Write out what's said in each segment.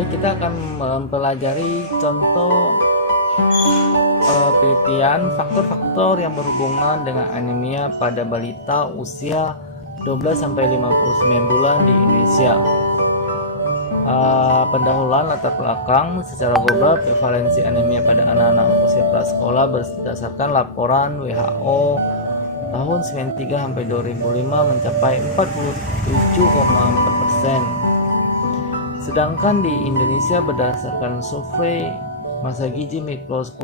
Baik, kita akan mempelajari contoh penelitian faktor-faktor yang berhubungan dengan anemia pada balita usia 12-59 bulan di Indonesia. Pendahuluan latar belakang secara global prevalensi anemia pada anak-anak usia prasekolah berdasarkan laporan WHO tahun 93 sampai 2005 mencapai 47,4%. Sedangkan di Indonesia berdasarkan survei masa gizi mikro 10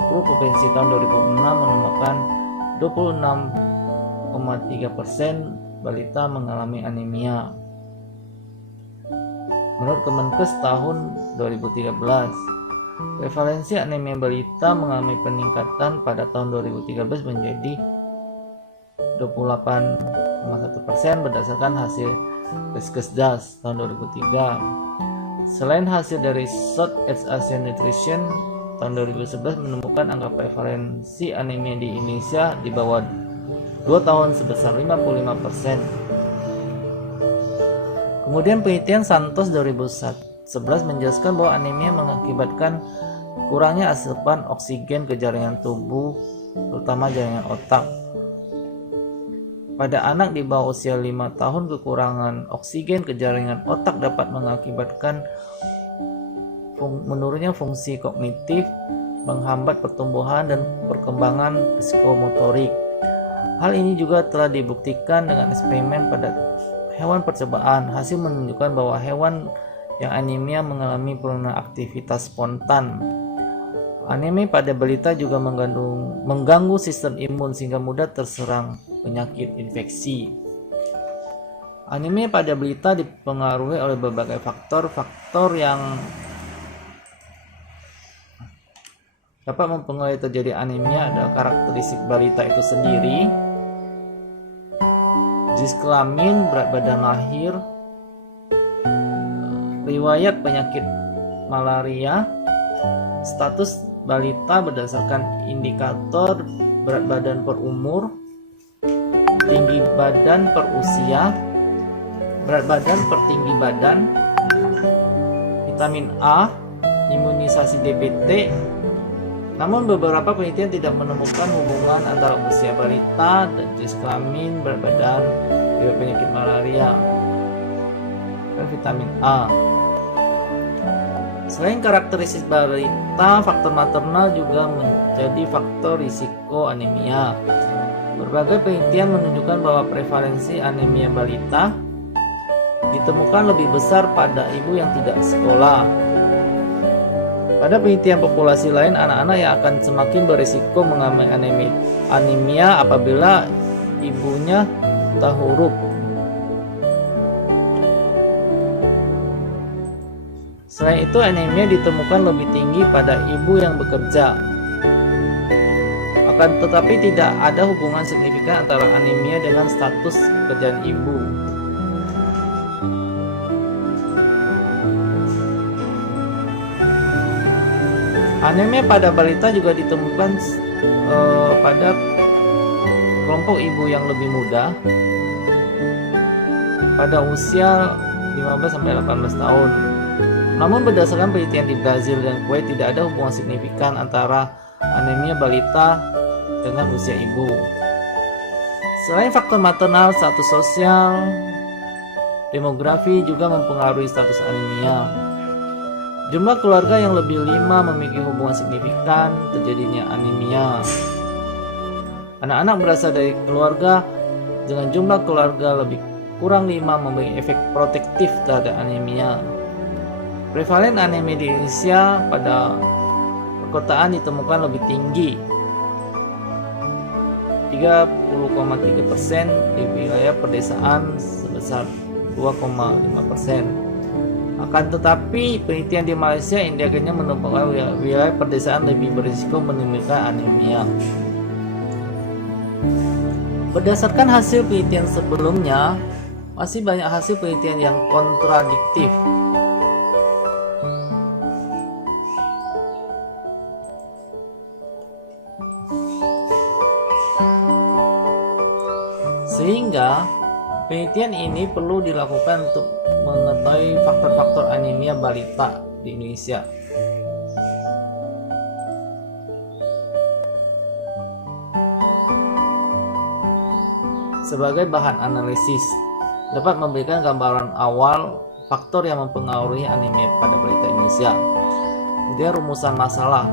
provinsi tahun 2006 menemukan 26,3% balita mengalami anemia. Menurut Kemenkes tahun 2013, prevalensi anemia balita mengalami peningkatan pada tahun 2013 menjadi 28,1% berdasarkan hasil Riskesdas tahun 2003. Selain hasil dari Southeast Asian Nutrition tahun 2011 menemukan angka prevalensi anemia di Indonesia di bawah 2 tahun sebesar 55%. Kemudian penelitian Santos 2011 menjelaskan bahwa anemia mengakibatkan kurangnya asupan oksigen ke jaringan tubuh, terutama jaringan otak. Pada anak di bawah usia 5 tahun, kekurangan oksigen ke jaringan otak dapat mengakibatkan menurunnya fungsi kognitif, menghambat pertumbuhan dan perkembangan psikomotorik. Hal ini juga telah dibuktikan dengan eksperimen pada hewan percobaan. Hasil menunjukkan bahwa hewan yang anemia mengalami penurunan aktivitas spontan. Anemia pada balita juga mengganggu sistem imun sehingga mudah terserang penyakit infeksi. Anemia pada balita dipengaruhi oleh berbagai faktor yang dapat mempengaruhi terjadi anemia. Adalah karakteristik balita itu sendiri, jenis kelamin, berat badan lahir, riwayat penyakit malaria, status balita berdasarkan indikator berat badan per umur, tinggi badan per usia, berat badan per tinggi badan, vitamin A, imunisasi DPT. Namun beberapa penelitian tidak menemukan hubungan antara usia balita dan jenis kelamin, berat badan, riwayat penyakit malaria, dan vitamin A. Selain karakteristik balita, faktor maternal juga menjadi faktor risiko anemia. Berbagai penelitian menunjukkan bahwa prevalensi anemia balita ditemukan lebih besar pada ibu yang tidak sekolah. Pada penelitian populasi lain, anak-anak yang akan semakin berisiko mengalami anemia apabila ibunya buta huruf. Selain itu, anemia ditemukan lebih tinggi pada ibu yang bekerja. Akan tetapi tidak ada hubungan signifikan antara anemia dengan status pekerjaan ibu. Anemia pada balita juga ditemukan pada kelompok ibu yang lebih muda pada usia 15-18 tahun. Namun berdasarkan penelitian di Brazil dan Kuwait tidak ada hubungan signifikan antara anemia balita dengan usia ibu. Selain faktor maternal, status sosial, demografi juga mempengaruhi status anemia. Jumlah keluarga yang lebih 5 memiliki hubungan signifikan terjadinya anemia. Anak-anak berasal dari keluarga dengan jumlah keluarga lebih kurang 5 memiliki efek protektif terhadap anemia. Prevalen anemia di Indonesia pada perkotaan ditemukan lebih tinggi, 30,3%, di wilayah pedesaan sebesar 2,5%. Akan tetapi penelitian di Malaysia indikasinya menunjukkan wilayah pedesaan lebih berisiko menimbulkan anemia. Berdasarkan hasil penelitian sebelumnya, masih banyak hasil penelitian yang kontradiktif. Sehingga penelitian ini perlu dilakukan untuk mengetahui faktor-faktor anemia balita di Indonesia. Sebagai bahan analisis, dapat memberikan gambaran awal faktor yang mempengaruhi anemia pada balita Indonesia. Kemudian rumusan masalah.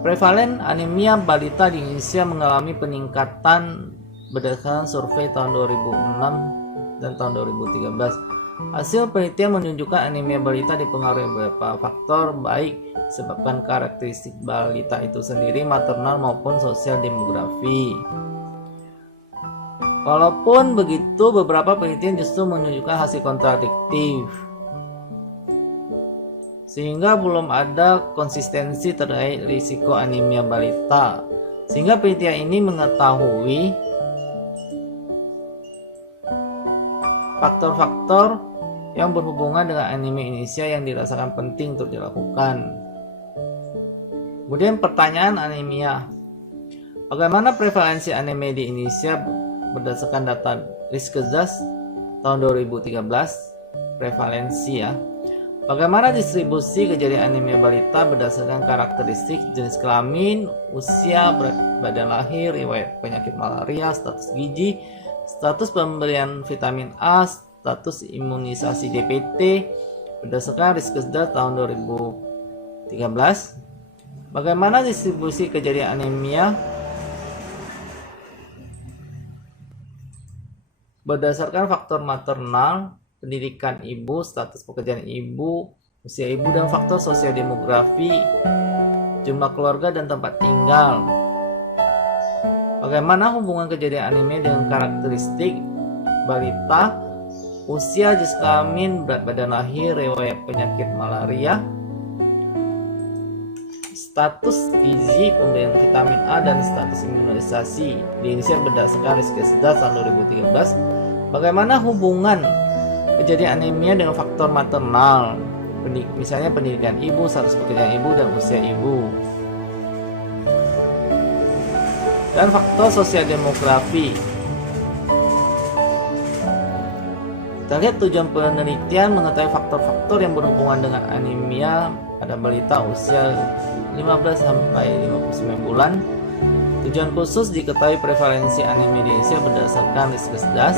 Prevalen anemia balita di Indonesia mengalami peningkatan berdasarkan survei tahun 2006 dan tahun 2013. Hasil penelitian menunjukkan anemia balita dipengaruhi beberapa faktor, baik disebabkan karakteristik balita itu sendiri, maternal maupun sosial demografi. Walaupun begitu, beberapa penelitian justru menunjukkan hasil kontradiktif, sehingga belum ada konsistensi terkait risiko anemia balita. Sehingga penelitian ini mengetahui faktor-faktor yang berhubungan dengan anemia Indonesia yang dirasakan penting untuk dilakukan. Kemudian pertanyaan anemia. Bagaimana prevalensi anemia di Indonesia berdasarkan data Riskesdas tahun 2013? Prevalensi ya. Bagaimana distribusi kejadian anemia balita berdasarkan karakteristik jenis kelamin, usia, berat badan lahir, riwayat penyakit malaria, status gizi, status pemberian vitamin A, status imunisasi DPT berdasarkan Riskesdas tahun 2013. Bagaimana distribusi kejadian anemia berdasarkan faktor maternal, pendidikan ibu, status pekerjaan ibu, usia ibu, dan faktor sosial demografi, jumlah keluarga dan tempat tinggal. Bagaimana hubungan kejadian anemia dengan karakteristik balita, usia, jenis kelamin, berat badan lahir, riwayat penyakit malaria, status gizi, pemberian vitamin A, dan status imunisasi di Indonesia berdasarkan Riskesdas tahun 2013. Bagaimana hubungan kejadian anemia dengan faktor maternal, misalnya pendidikan ibu, status pekerjaan ibu, dan usia ibu, dan faktor sosial demografi. Kita lihat tujuan penelitian mengetahui faktor-faktor yang berhubungan dengan anemia pada balita usia 15 sampai 59 bulan. Tujuan khusus diketahui prevalensi anemia di Indonesia berdasarkan Riskesdas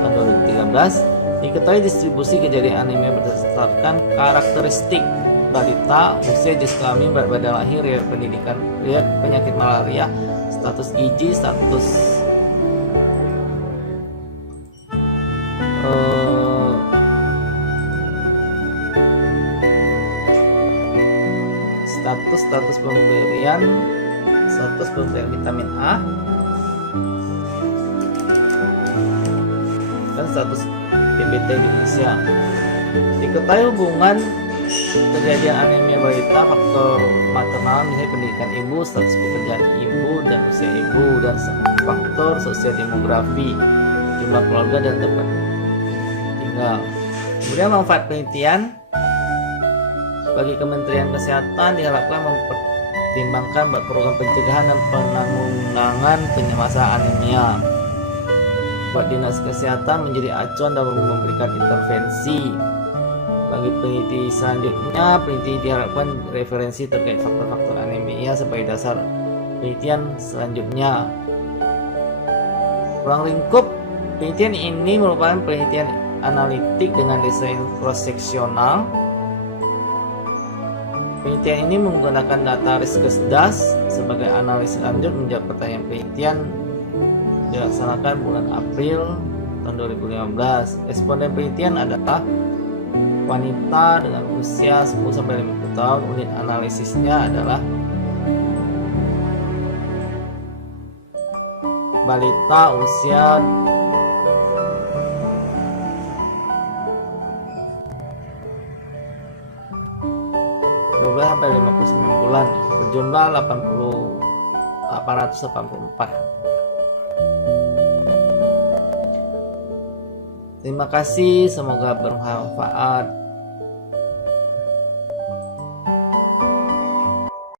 tahun 2013. Diketahui distribusi kejadian anemia berdasarkan karakteristik balita, usia, jenis kelamin, berat badan lahir, riwayat pendidikan, riwayat penyakit malaria, status gizi, status pemberian vitamin A, dan status DPT di Indonesia. Diketahui hubungan kejadian anemia balita, faktor maternal, misalnya pendidikan ibu, status pekerjaan ibu, dan usia ibu, dan faktor sosial demografi, jumlah keluarga dan tempat tinggal. Kemudian manfaat penelitian bagi Kementerian Kesehatan diharapkan mempertimbangkan program pencegahan dan penanggulangan penyelesaian anemia. Buat Dinas Kesehatan menjadi acuan dalam memberikan intervensi. Bagi peneliti selanjutnya, peneliti diharapkan referensi terkait faktor-faktor anemia sebagai dasar penelitian selanjutnya. Ruang lingkup penelitian ini merupakan penelitian analitik dengan desain cross-seksional. Penelitian ini menggunakan data Riskesdas sebagai analisis lanjut menjawab pertanyaan penelitian dilaksanakan bulan April tahun 2015. Responden penelitian adalah wanita dengan usia 10-50 tahun. Unit analisisnya adalah balita usia 12-59 bulan, berjumlah 884. Terima kasih, semoga bermanfaat.